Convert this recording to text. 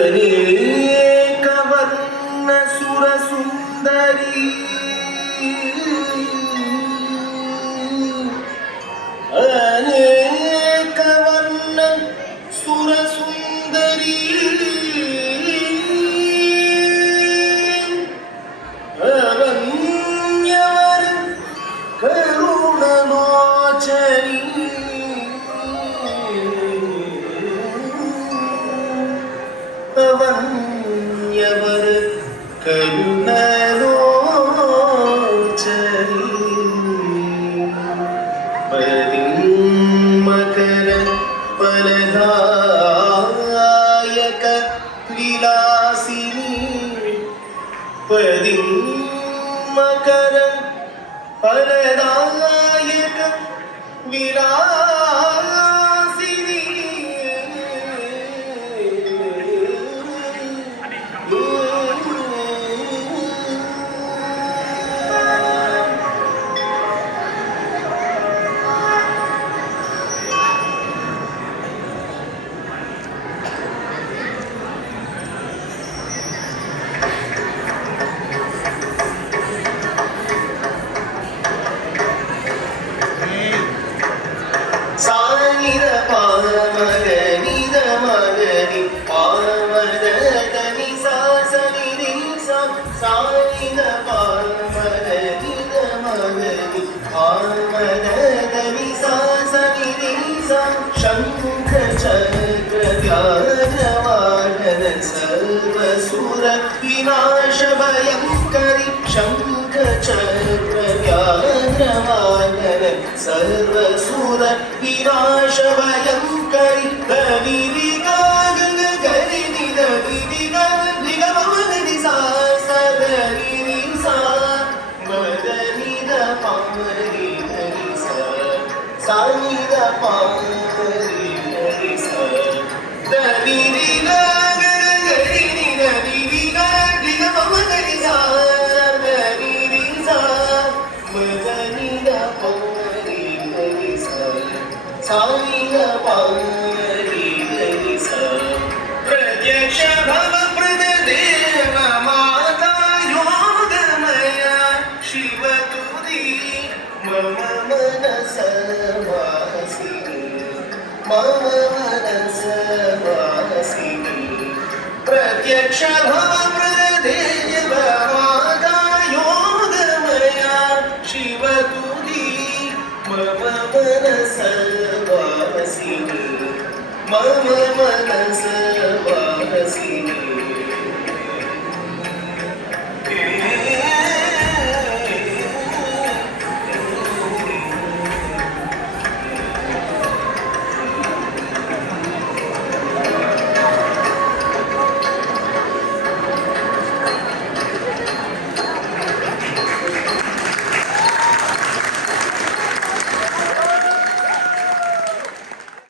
ಅನೇಕ ವರ್ಣ ಸುರ ಸುಂದರಿ ಅನೇಕ ವರ್ಣ ಸುರ ಸುಂದರಿ ಅವನ್ಯವರ ಕರುಣಲೋಚನಿ ಅವನ್ಯವರ ಕರುಣಲೋಚನಿ ಮಕರ ಫಲದಾಯಕ ವಿಲಾಸಿನಿ ಮಕರ ಫಲದಾಯಕ ವಿಲಾಸಿನಿ ಸಾನಿದ ಪಾಮಗನಿದ ಮಗನಿ ಪಾಮದ ದನಿ ಸಾಸನಿ ಸಾನಿದ ಪಾಮಗನಿದ ಮಗನಿ ಪಾಮದ ದನಿ ಸಾಸನಿ ಶಂಖ ಚಕ್ರ ವ್ಯಾಜವಾಹನ ಸರ್ವಸುರ ವಿನಾಶ ಭಯಂಕರಿ ಶಂಖ ಚಕ್ರ ವ್ಯಾಜವಾಹನ ಸರ್ವಸುರ ವಿನಾಶ ಭಯಂಕರಿ ಗರಿ ಗಂಗ ಗರಿ ನಿದ ನಿಗ ನಿಗ ಮಗನಿ ಸಾ ಸದರಿ ನಿ ಸಾ ಮದನಿದ ಪಾಮರಿ ಹರಿ ಸಾ ಸಾನಿದ ಪಾಮರಿ ಹರಿ ಸಾ ದರಿ ನಿಗ ಗರಿ ನಿದ ನಿಗ ನಿಗ ಮಗನಿ ಸಾ ಸದರಿ ನಿ ಸಾ ಮದನಿದ ಪಾಮರಿ ಹರಿ ಸಾ ಸಾನಿದ ಪಾಮರಿ ಹರಿ ಸಾ ಪ್ರತ್ಯಕ್ಷ ಭವ ಪ್ರದ ದೇವ ಮಾತಾ ಯೋಗಮಯ ಶಿವ ತುದಿ ಮಮ ಮನಸ ವಾಸಿನಿ ಮಮ ಮನಸ ವಾಸಿನಿ ಪ್ರತ್ಯಕ್ಷ ಭವ ಪ್ರದ ದೇವ ಮಾತಾ ಯೋಗಮಯ ಶಿವ ತುದಿ ಮಮ ಮನಸ ವಾಸಿನಿ ಮಮ ಮನಸ